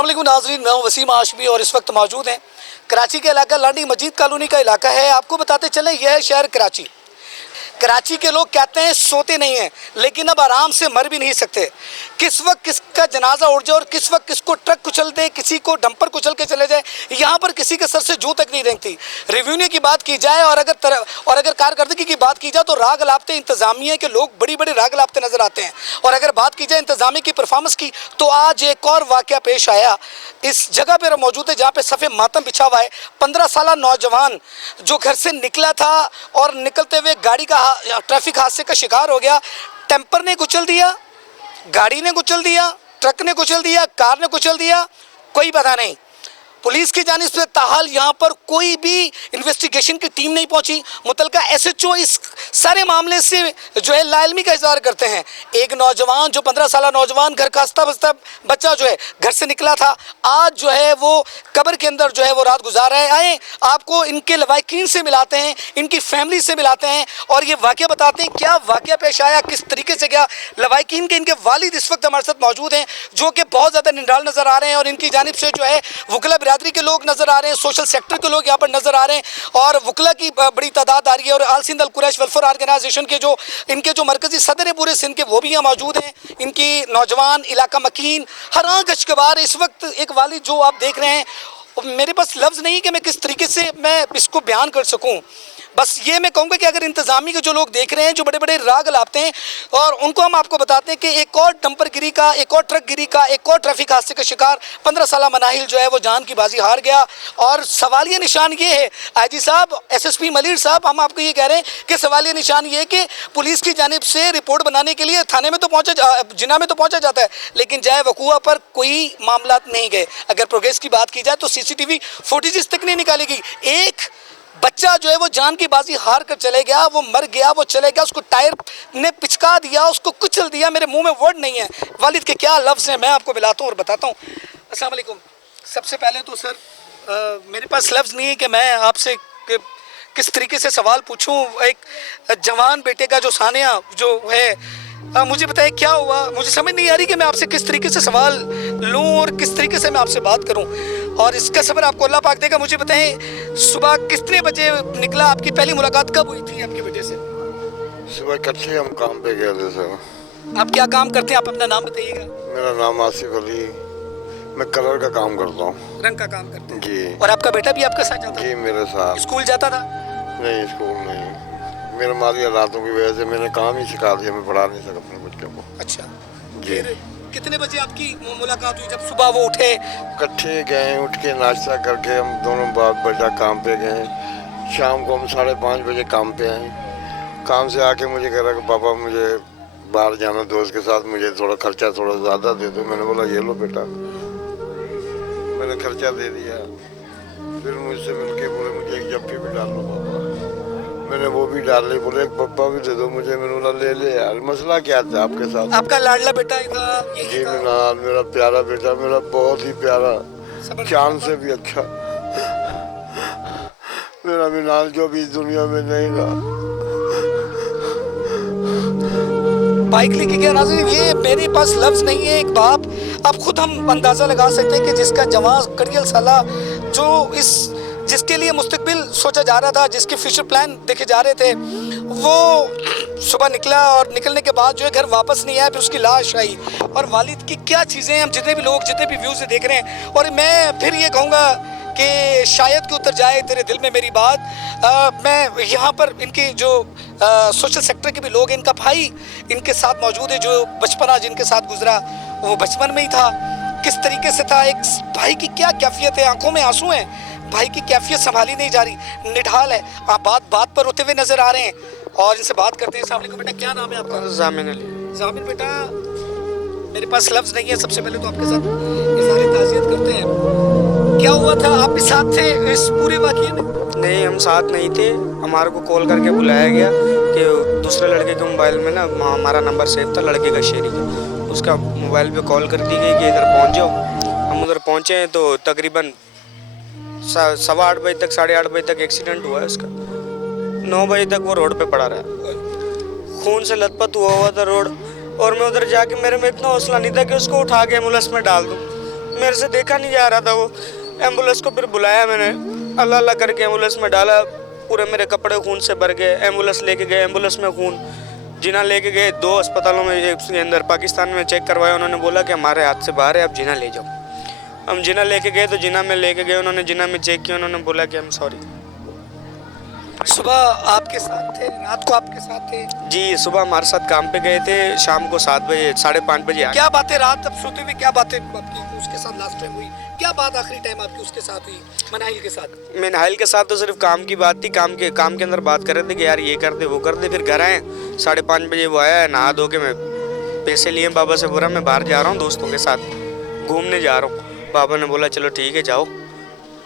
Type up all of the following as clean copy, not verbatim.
अस्सलाम वालेकुम नाज़रीन, मैं हूं वसीम हाशमी और इस वक्त मौजूद हैं कराची के इलाका लांडी मजीद कॉलोनी का इलाका है। आपको बताते चले यह है शहर कराची। कराची के लोग कहते हैं सोते नहीं हैं, लेकिन अब आराम से मर भी नहीं सकते। किस वक्त किसका जनाजा उड़ जाए और किस वक्त किसको ट्रक कुचल दे, किसी को डंपर कुचल के चले जाए, यहाँ पर किसी के सर से जू तक नहीं रेंगती। रेवेन्यू की बात की जाए और अगर कारकर्दगी की बात की जाए तो राग लापते इंतजामिया के लोग बड़ी बड़ी राग लापते नजर आते हैं। और अगर बात की जाए इंतजामिया की परफॉर्मेंस की तो आज एक और वाकया पेश आया। इस जगह पर मौजूद है जहाँ पे सफ़े मातम बिछा हुआ है। 15 साल नौजवान जो घर से निकला था और निकलते हुए गाड़ी का ट्रैफिक हादसे का शिकार हो गया। टेम्पर ने कुचल दिया, गाड़ी ने कुचल दिया, ट्रक ने कुचल दिया, कार ने कुचल दिया, कोई पता नहीं। पुलिस की जानिब से ताहाल यहाँ पर कोई भी इन्वेस्टिगेशन की टीम नहीं पहुँची। मुतलका SHO इस सारे मामले से जो है लाइलमी का इज़हार करते हैं। एक नौजवान जो 15 साल नौजवान घर का हंसता बसता बच्चा जो है घर से निकला था, आज जो है वो कब्र के अंदर जो है वो रात गुजार रहे। आए आपको इनके लवाकिन से मिलाते हैं, इनकी फैमिली से मिलाते हैं और ये वाक़या बताते हैं क्या वाक़या पेश आया, किस तरीके से गया। लवाकिन के इनके वालिद इस वक्त हमारे साथ मौजूद हैं जो कि बहुत ज़्यादा निडाल नज़र आ रहे हैं और इनकी जानिब से जो है वकला बिरादरी के लोग नजर आ रहे हैं, सोशल सेक्टर के लोग यहाँ पर नजर आ रहे हैं और वकला की बड़ी तादाद आ रही है। और आल सिंध अल कुरैश वेलफेयर ऑर्गेनाइजेशन के जो इनके जो मरकजी सदर है पूरे सिंध के, वो भी यहाँ मौजूद हैं। इनकी नौजवान इलाका मकीन हर आंख अश्कबार इस वक्त एक वालिद जो आप देख रहे हैं, मेरे पास लफ्ज़ नहीं कि मैं किस तरीके से मैं इसको बयान कर सकूँ। बस ये मैं कहूँगा कि अगर इंतज़ामी के जो लोग देख रहे हैं जो बड़े बड़े राग लाते हैं और उनको हम आपको बताते हैं कि एक और डंपर गिरी का, एक और ट्रक गिरी का, एक और ट्रैफिक हादसे का शिकार 15 साल मनाहिल जो है वो जान की बाजी हार गया। और सवालिया निशान ये है IG साहब, SSP मलिर साहब, हम आपको ये कह रहे हैं कि सवालिया निशान ये है कि पुलिस की जानिब से रिपोर्ट बनाने के लिए थाने में तो जिना में तो पहुँचा जाता है, लेकिन जाए वकूआ पर कोई मामला नहीं गए। अगर प्रोग्रेस की बात की जाए तो CCTV फुटेजेस तक नहीं निकाली गई। एक बच्चा जो है वो जान की बाजी हार कर चले गया, वो मर गया, वो चले गया, उसको टायर ने पिचका दिया, उसको कुचल दिया। मेरे मुंह में वर्ड नहीं है, वालिद के क्या लफ्ज़ हैं मैं आपको मिलाता हूँ और बताता हूँ। अस्सलाम वालेकुम। सबसे पहले तो सर मेरे पास लफ्ज़ नहीं है कि मैं आपसे किस तरीके से सवाल पूछूं। एक जवान बेटे का जो सानिया जो है, मुझे बताइए क्या हुआ। मुझे समझ नहीं आ रही कि मैं आपसे किस तरीके से सवाल लूं और किस तरीके से मैं आपसे बात करूं, और इसका सबर आपको अल्लाह पाक देगा। मुझे बताएं सुबह कितने बजे निकला, आपकी पहली मुलाकात कब हुई थी आपके बेटे से? सुबह कच्चे हम काम पे गए थे सर। आप क्या काम करते हैं, आप अपना नाम बताइएगा। मेरा नाम आसिफ अली, मैं कलर का काम करता हूँ। रंग का काम करते हैं जी। और आपका बेटा भी आपके साथ जाता जी है? मेरे साथ। स्कूल जाता था? नहीं स्कूल नहीं, मेरे माली हालातों की वजह से मैंने काम ही सिखा दिया, मैं पढ़ा नहीं सकता अपने बच्चों को। अच्छा जी। फिर कितने बजे आपकी मुलाकात हुई जब सुबह वो उठे? इकट्ठे गए, उठ के नाश्ता करके हम दोनों बाप बेटा काम पे गए। शाम को हम 5:30 बजे काम पे आए। काम से आके मुझे कह रहा कि पापा मुझे बाहर जाना दोस्त के साथ, मुझे थोड़ा खर्चा थोड़ा ज़्यादा दे दो। मैंने बोला ये लो बेटा, मैंने खर्चा दे दिया। फिर मुझसे मिलके बोले मुझे एक जप्पी भी डाल लो पापा, मैंने वो भी डाल ली। बोले एक पप्पा भी दे दो मुझे, मैंने बोला ले ले यार। मसला क्या था आपके साथ? आपका लाडला बेटा था? जी मिनाल मेरा प्यारा बेटा, मेरा बहुत ही प्यारा, चांद से भी अच्छा मेरा मिनाल जो भी इस दुनिया में नहीं रहा। बाइक लेके गया। नाज़रीन ये मेरे पास लफ्ज़ नहीं है। एक बाप, अब खुद हम अंदाज़ा लगा सकते हैं कि जिसका जवान कड़ियल साला जो जिसके लिए मुस्तकबिल सोचा जा रहा था, जिसके फ्यूचर प्लान देखे जा रहे थे, वो सुबह निकला और निकलने के बाद जो है घर वापस नहीं आया। फिर उसकी लाश आई और वालिद की क्या चीज़ें हम जितने भी लोग जितने भी व्यूज़ से देख रहे हैं। और मैं फिर ये कहूँगा कि शायद कि उतर जाए तेरे दिल में मेरी बात। मैं यहाँ पर इनकी जो सोशल सेक्टर के भी लोग हैं, इनका भाई इनके साथ मौजूद है जो बचपना जिनके साथ गुजरा वो बचपन में ही था। किस तरीके से था, एक भाई की क्या कैफियत है, आंखों में आंसू हैं, भाई की कैफियत संभाली नहीं जा रही, निढाल है। आप बात पर रोते हुए नजर आ रहे हैं और इनसे बात करते हैं। अस्सलाम वालेकुम बेटा, क्या नाम है आपका? जामिन अली। जामिन बेटा, मेरे पास लफ्ज़ नहीं है। सबसे पहले तो आपके साथ इज़हार ताज़ियत करते हैं। क्या हुआ था, आप भी साथ थे इस पूरे वाक़ये में? नहीं हम साथ नहीं थे, हमारे को कॉल करके बुलाया गया कि दूसरे लड़के के मोबाइल में ना हमारा नंबर सेव था, लड़के का शेरी का, उसका मोबाइल पे कॉल कर दी गई कि इधर पहुंच जाओ। हम उधर पहुंचे तो तकरीबन 8:15 बजे तक 8:30 बजे तक एक्सीडेंट हुआ है उसका। 9 बजे तक वो रोड पे पड़ा रहा, खून से लथपथ हुआ था रोड। और मैं उधर जाके मेरे में इतना हौसला नहीं था कि उसको उठा के एम्बुलेंस में डाल दूँ। मेरे से देखा नहीं जा रहा था वो। एम्बुलेंस को फिर बुलाया मैंने, अल्लाह अल्लाह करके एम्बुलेंस में डाला, पूरे मेरे कपड़े खून से भर गए। एम्बुलेंस लेके गए, एम्बुलेंस में खून। जिना लेके गए 2 अस्पतालों में, एक के अंदर पाकिस्तान में चेक करवाया। उन्होंने बोला कि हमारे हाथ से बाहर है, आप जिना ले जाओ। हम जिना लेके गए तो जिना में लेके गए, उन्होंने जिना में चेक किया, उन्होंने बोला कि हम सॉरी। सुबह आपके साथ थे, रात को आपके साथ थे? जी, सुबह हमारे साथ काम पे गए थे, शाम को 7 बजे 5:30 बजे आ गए। क्या बातें रात अब सोते हुए, क्या बातें आपकी उसके साथ लास्ट टाइम हुई? क्या बात आखिरी टाइम आपकी उसके साथ हुई, मनाहिल के साथ? मिनाइल के साथ तो सिर्फ काम की बात थी। काम के अंदर बात कर रहे थे कि यार ये कर दे वो कर दे। फिर घर आए 5:30 बजे, वो आया, नहा धो के मैं पैसे लिए बाबा से, बोला मैं बाहर जा रहा हूँ दोस्तों के साथ घूमने जा रहा हूँ। बाबा ने बोला चलो ठीक है जाओ।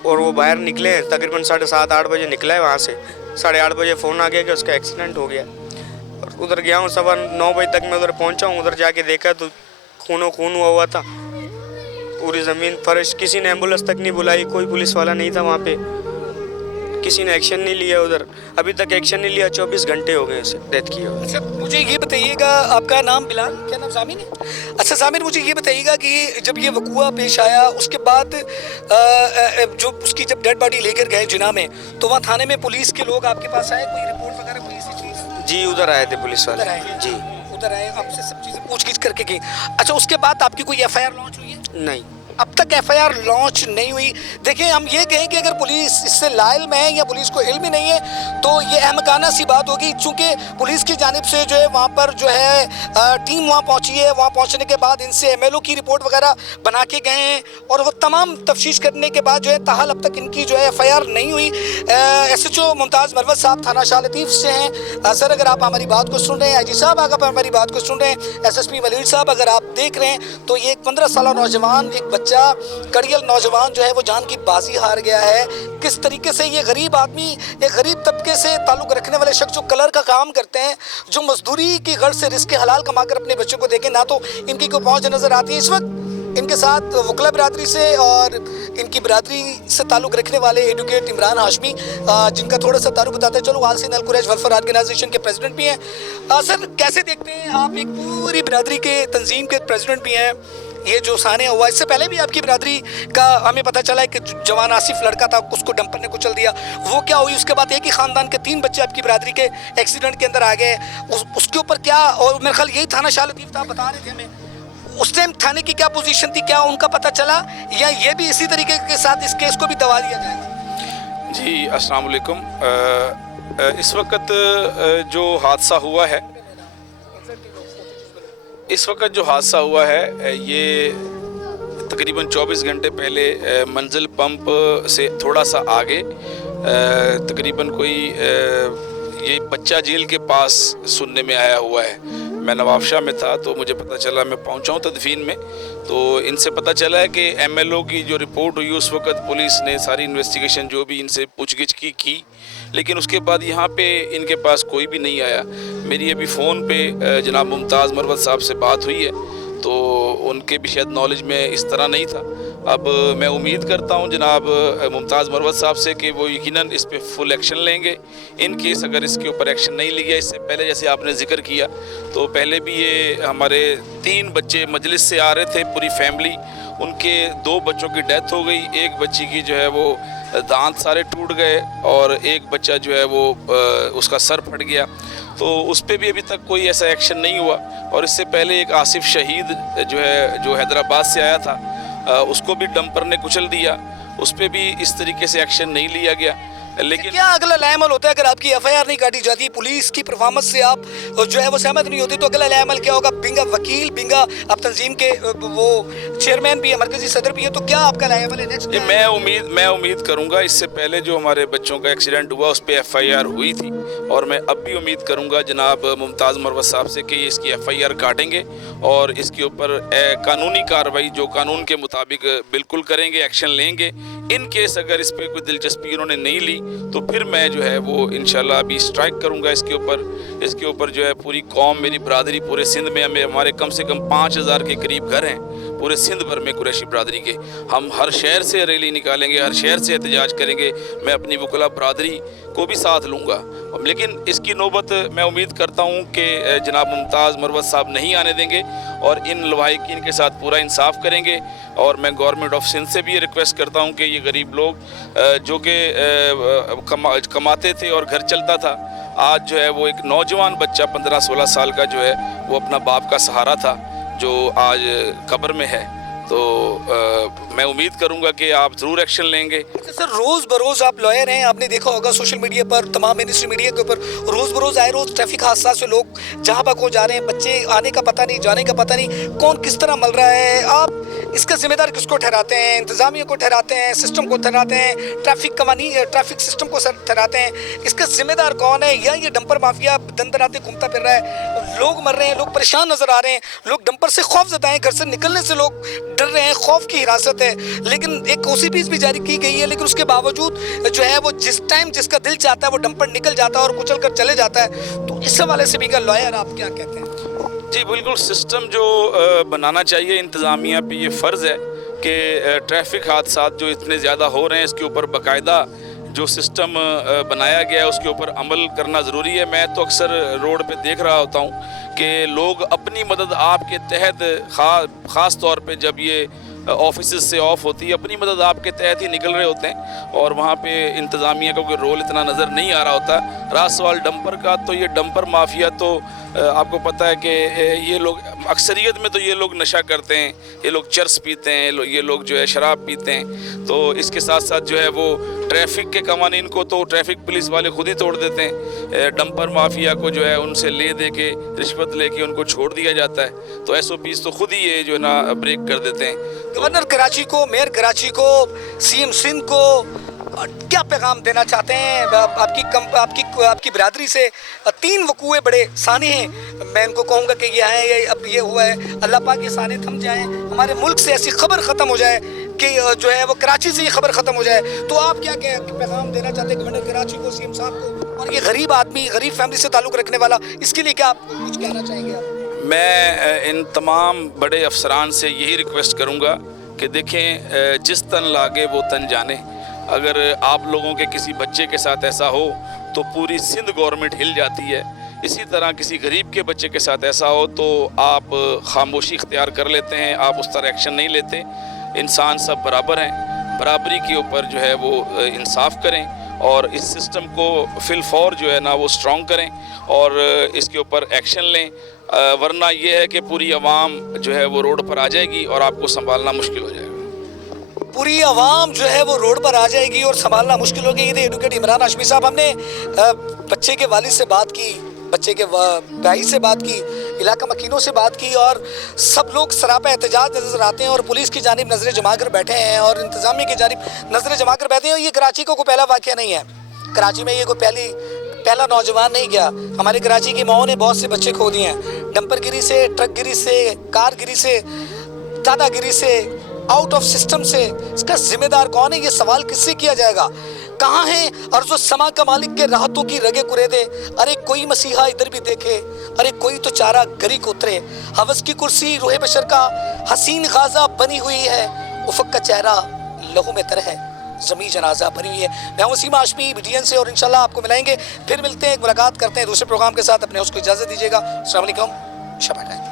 और वो बाहर निकले, तकरीबन 7:30-8 बजे निकला है वहाँ से। 8:30 बजे फ़ोन आ गया कि उसका एक्सीडेंट हो गया। और उधर गया हूँ, 9:15 बजे तक मैं उधर पहुँचा हूँ। उधर जाके देखा तो खून हुआ था, पूरी ज़मीन फर्श। किसी ने एम्बुलेंस तक नहीं बुलाई, कोई पुलिस वाला नहीं था वहाँ पे, किसी ने एक्शन नहीं लिया उधर। अभी तक एक्शन नहीं लिया, 24 घंटे हो गए उसे डेथ की हुई। अच्छा मुझे ये बताइएगा, आपका नाम बिलाल, क्या नाम, सामिन है? अच्छा सामिन, मुझे ये बताइएगा कि जब ये वकूआ पेश आया उसके बाद जो उसकी जब डेड बॉडी लेकर गए जिना में, तो वहाँ थाने में पुलिस के लोग आपके पास आए, कोई रिपोर्ट वगैरह कोई ऐसी चीज़? जी, उधर आए थे पुलिस वाले। उधर आए? जी, उधर आए, आपसे सब चीज़ें पूछगिछ करके गई। अच्छा उसके बाद आपकी कोई FIR लॉन्च हुई है? नहीं, अब तक FIR लॉन्च नहीं हुई। देखिए हम ये कहें कि अगर पुलिस इससे लाइल में है या पुलिस को इल्म ही नहीं है तो ये अहमकाना सी बात होगी, चूँकि पुलिस की जानिब से जो है वहाँ पर जो है टीम वहाँ पहुँची है। वहाँ पहुँचने के बाद इनसे MLO की रिपोर्ट वगैरह बना के गए हैं और वो तमाम तफ्तीश करने के बाद जो है ताहाल अब तक इनकी जो है FIR नहीं हुई। SHO मुमताज़ मरवत साहब थाना शाह लतीफ़ से हैं। सर अगर आप हमारी बात को सुन रहे हैं, IG साहब अगर हमारी बात को सुन रहे हैं, SSP वलीद साहब अगर आप देख रहे हैं, तो ये एक 15 साल नौजवान, एक बच्चा कड़ियल नौजवान जो है वो जान की बाजी हार गया है। किस तरीके से ये गरीब आदमी, एक गरीब तबके से ताल्लुक़ रखने वाले शख्स जो कलर का काम करते हैं, जो मजदूरी की गर्ज से रिस्क हलाल कमाकर अपने बच्चों को देखें, ना तो इनकी कोई पहुँच नज़र आती है। इस वक्त इनके साथ वकला बिरादरी से और इनकी बिरादरी से ताल्लुक़ रखने वाले एडवोकेट इमरान हाशमी, जिनका थोड़ा सा तारुफ बताते हैं। चलो आलसीन अल कुरैश वेलफेयर ऑर्गेनाइजेशन के प्रेसिडेंट भी हैं। सर कैसे देखते हैं आप, एक पूरी बिरादरी के तंजीम के प्रेसिडेंट भी हैं, ये जो सानिया हुआ इससे पहले भी आपकी बिरादरी का हमें पता चला है कि जवान आसिफ लड़का था, उसको डंपर ने कुचल दिया, वो क्या हुई? उसके बाद एक ही ख़ानदान के 3 बच्चे आपकी बिरादरी के एक्सीडेंट के अंदर आ गए, उसके ऊपर क्या? और मेरे ख्याल यही थाना शाह लतीफ़ था, बता रहे थे हमें उस टाइम थाने की क्या पोजीशन थी, क्या उनका पता चला या ये भी इसी तरीके के साथ इस केस को भी दबा दिया जाएगा? जी अस्सलाम वालेकुम। इस वक्त जो हादसा हुआ है, इस वक्त जो हादसा हुआ है ये तकरीबन 24 घंटे पहले मंजिल पंप से थोड़ा सा आगे, तकरीबन कोई ये बच्चा जेल के पास सुनने में आया हुआ है। मैं नवाबशाह में था तो मुझे पता चला, मैं पहुंचा हूं तदफीन में, तो इनसे पता चला है कि MLO की जो रिपोर्ट हुई उस वक्त पुलिस ने सारी इन्वेस्टिगेशन जो भी इनसे पूछगिछ की, लेकिन उसके बाद यहाँ पे इनके पास कोई भी नहीं आया। मेरी अभी फ़ोन पे जनाब मुमताज़ मरवत साहब से बात हुई है, तो उनके भी शायद नॉलेज में इस तरह नहीं था। अब मैं उम्मीद करता हूं जनाब मुमताज़ मरवत साहब से कि वो यकीनन इस पे फुल एक्शन लेंगे। इन केस अगर इसके ऊपर एक्शन नहीं लिया, इससे पहले जैसे आपने जिक्र किया, तो पहले भी ये हमारे 3 बच्चे मजलिस से आ रहे थे, पूरी फैमिली, उनके 2 बच्चों की डेथ हो गई। एक बच्ची की जो है वो दांत सारे टूट गए और एक बच्चा जो है वो उसका सर फट गया, तो उस पर भी अभी तक कोई ऐसा एक्शन नहीं हुआ। और इससे पहले एक आसिफ शहीद जो हैदराबाद से आया था, उसको भी डंपर ने कुचल दिया, उस पर भी इस तरीके से एक्शन नहीं लिया गया। लेकिन क्या अगला लाएमल होता है अगर आपकी FIR नहीं काटी जाती, पुलिस की परफॉर्मेंस से आप जो है वो सहमत नहीं होती, तो अगला लाएमल क्या होगा? बिंगा वकील, बिंगा आप तंजीम के वो चेयरमैन भी है, मरकजी सदर भी है, तो क्या आपका लाएमल है नेक्स्ट? मैं उम्मीद करूंगा, इससे पहले जो हमारे बच्चों का एक्सीडेंट हुआ उस पर FIR हुई थी, और मैं अब भी उम्मीद करूंगा जनाब मुमताज़ मरवत साहब से कि इसकी FIR काटेंगे और इसके ऊपर कानूनी कार्रवाई जो कानून के मुताबिक बिल्कुल करेंगे, एक्शन लेंगे। इन केस अगर इस पर कोई दिलचस्पी इन्होंने नहीं ली तो फिर मैं जो है वो इंशाल्लाह अभी स्ट्राइक करूंगा इसके ऊपर जो है पूरी कौम, मेरी बरादरी पूरे सिंध में हमारे कम से कम 5000 के करीब घर हैं, पूरे सिंध भर में कुरैशी बरदरी के। हम हर शहर से रैली निकालेंगे, हर शहर से एहतजाज करेंगे। मैं अपनी वकला बरदरी को भी साथ लूँगा, लेकिन इसकी नौबत मैं उम्मीद करता हूँ कि जनाब मुमताज़ मरवत साहब नहीं आने देंगे और इन लवाहिकीन के साथ पूरा इंसाफ करेंगे। और मैं गवर्नमेंट ऑफ सिंध से भी ये रिक्वेस्ट करता हूँ कि ये गरीब लोग जो कि कमाते थे और घर चलता था, आज जो है वो एक नौजवान बच्चा 15-16 साल का जो है वो अपना बाप का सहारा था, जो आज कब्र में है। तो मैं उम्मीद करूंगा कि आप ज़रूर एक्शन लेंगे। सर, रोज़ बरोज़ आप लॉयर हैं, आपने देखा होगा सोशल मीडिया पर, तमाम मिनिस्ट्री मीडिया के ऊपर रोज़ बरोज़ आए रोज़ ट्रैफिक हादसा से लोग जहाँ पर खो जा रहे हैं, बच्चे आने का पता नहीं, जाने का पता नहीं, कौन किस तरह मल रहा है। आप इसका जिम्मेदार किसको ठहराते हैं? इंतज़ामिया को ठहराते हैं, सिस्टम को ठहराते हैं, ट्रैफिक सिस्टम को ठहराते हैं? इसका जिम्मेदार कौन है? या ये डंपर माफिया दंदराते घूमता फिर रहा है? लोग मर रहे हैं, लोग परेशान नज़र आ रहे हैं, लोग डंपर से खौफ ज़दा हैं, घर से निकलने से लोग डर रहे हैं, खौफ की हिरासत है। लेकिन एक OCPs भी जारी की गई है, लेकिन उसके बावजूद जो है वो जिस टाइम जिसका दिल चाहता है वो डंपर निकल जाता है और कुचल कर चले जाता है। तो इस हवाले से भी का लॉयर आप क्या कहते हैं? जी बिल्कुल, सिस्टम जो बनाना चाहिए इंतज़ामिया पे ये फ़र्ज़ है कि ट्रैफिक हादसा जो इतने ज़्यादा हो रहे हैं इसके ऊपर बाकायदा जो सिस्टम बनाया गया है उसके ऊपर अमल करना ज़रूरी है। मैं तो अक्सर रोड पे देख रहा होता हूँ कि लोग अपनी मदद आपके तहत ख़ास तौर पे जब ये ऑफिस से ऑफ होती है, अपनी मदद आपके तहत ही निकल रहे होते हैं और वहाँ पे इंतज़ामिया का कोई रोल इतना नज़र नहीं आ रहा होता। रहा सवाल डंपर का, तो ये डंपर माफिया तो आपको पता है कि ये लोग अक्सरियत में तो ये लोग नशा करते हैं, ये लोग चरस पीते हैं, ये लोग जो है शराब पीते हैं। तो इसके साथ साथ जो है वो ट्रैफिक के कवानीन को तो ट्रैफिक पुलिस वाले खुद ही तोड़ देते हैं। डंपर माफिया को जो है उनसे ले दे के रिश्वत लेके उनको छोड़ दिया जाता है। तो SOPs तो खुद ही ये जो है ना ब्रेक कर देते हैं। गवर्नर कराची को, मेयर कराची को, CM सिंध को क्या पैगाम देना चाहते हैं? आपकी बिरादरी से 3 वकूए बड़े साने हैं, मैं इनको कहूँगा कि ये है, ये अब ये हुआ है, अल्लाह पाक ये साने थम जाएं, हमारे मुल्क से ऐसी खबर ख़त्म हो जाए कि जो है वो कराची से ये खबर ख़त्म हो जाए। तो आप क्या पैगाम देना चाहते हैं गवर्नर कराची को, CM साहब को? और ये गरीब आदमी, गरीब फैमिली से ताल्लुक़ रखने वाला, इसके लिए क्या आप कुछ कहना चाहेंगे आप? मैं इन तमाम बड़े अफसरान से यही रिक्वेस्ट करूँगा कि देखें, जिस तन लागे वो तन जाने। अगर आप लोगों के किसी बच्चे के साथ ऐसा हो तो पूरी सिंध गवर्नमेंट हिल जाती है। इसी तरह किसी गरीब के बच्चे के साथ ऐसा हो तो आप खामोशी इख्तियार कर लेते हैं, आप उस तरह एक्शन नहीं लेते। इंसान सब बराबर हैं, बराबरी के ऊपर जो है वो इंसाफ करें और इस सिस्टम को फिलफौर जो है ना वो स्ट्रॉन्ग करें और इसके ऊपर एक्शन लें। वरना ये है कि पूरी आवाम जो है वो रोड पर आ जाएगी और आपको संभालना मुश्किल हो जाएगा। पूरी आवाम जो है वो रोड पर आ जाएगी और संभालना मुश्किल होगी। ये एडवोकेट इमरान हाशमी साहब, हमने बच्चे के वालिद से बात की, बच्चे के भाई से बात की, इलाका मकीनों से बात की और सब लोग सरापा एहतजाज नज़र आते हैं और पुलिस की जानिब नज़रें जमा कर बैठे हैं और इंतज़ामिया की जानिब नज़रें जमा कर बैठे हैं। और ये कराची को कोई पहला वाक़या नहीं है, कराची में ये कोई पहला नौजवान नहीं गया। हमारे कराची की माओं ने बहुत से बच्चे खो दिए हैं, डंपर गिरी से, ट्रक गिरी से, कार गिरी से, दादागिरी से, आउट ऑफ सिस्टम से। इसका जिम्मेदार कौन है? ये सवाल किससे किया जाएगा? कहाँ है अर्ज़ो समा का मालिक के राहतों की रगे कुरेदे? अरे कोई मसीहा इधर भी देखे, अरे कोई तो चारा गरी को उतरे। हवस की कुर्सी रूहे बशर का हसीन गाजा बनी हुई है, उफक का चेहरा लहू में तर है, ज़मीन जनाजा भरी हुई है। मैं हूं वसीम हाशमी BTN से और इंशाल्लाह आपको मिलाएंगे, फिर मिलते हैं, मुलाकात करते हैं दूसरे प्रोग्राम के साथ। अपने उसको इजाज़त दीजिएगा। अस्सलाम वालेकुम, शब खैर।